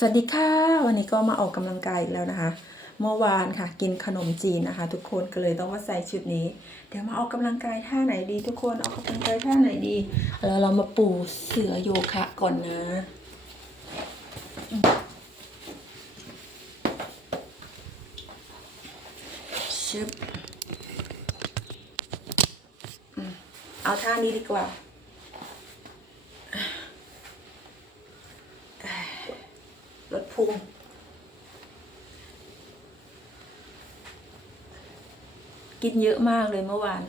สวัสดีค่ะวันนี้ก็มาออกกำลังกายอีกแล้วนะคะ เมื่อวานค่ะ กินขนมจีนนะคะ ทุกคนก็เลยต้องมาใส่ชุดนี้ เดี๋ยวมาออกกำลังกายท่าไหนดี ทุกคนออกกำลังกายท่าไหนดีแล้วเรามาปูเสือโยคะก่อนนะชึบเอาท่านี้ดีกว่า ลดพุงกินเยอะมากเลยเมื่อวาน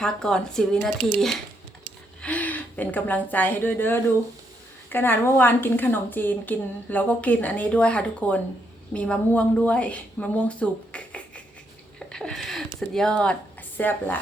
พักก่อนสิวินาที เป็นกำลังใจให้ด้วยเด้อดูขนาดเมื่อวานกินขนมจีนกินแล้วก็กินอันนี้ด้วยค่ะทุกคนมีมะม่วงด้วย มะม่วงสุก สุดยอดแซ่บละ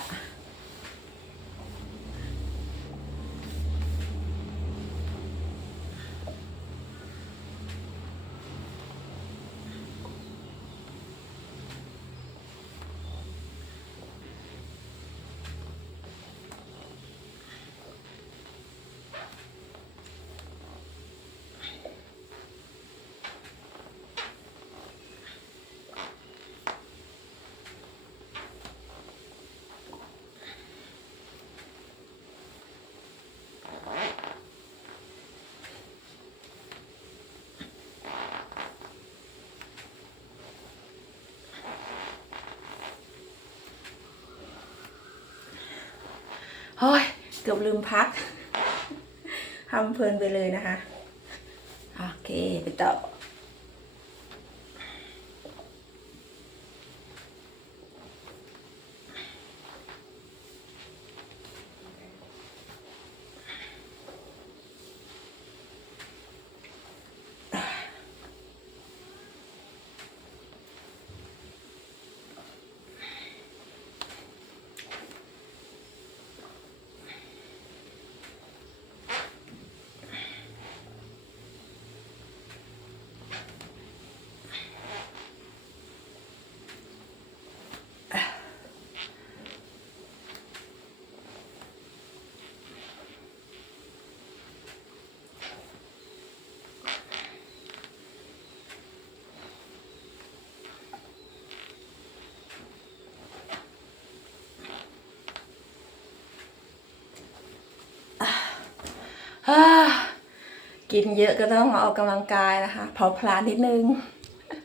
เฮ้ยเกือบลืมพักทำเพลินไปเลยนะคะ โอเค ไปต่อ กินเยอะก็ต้องมาออกกำลังกายนะคะ เผาผลาญนิดนึง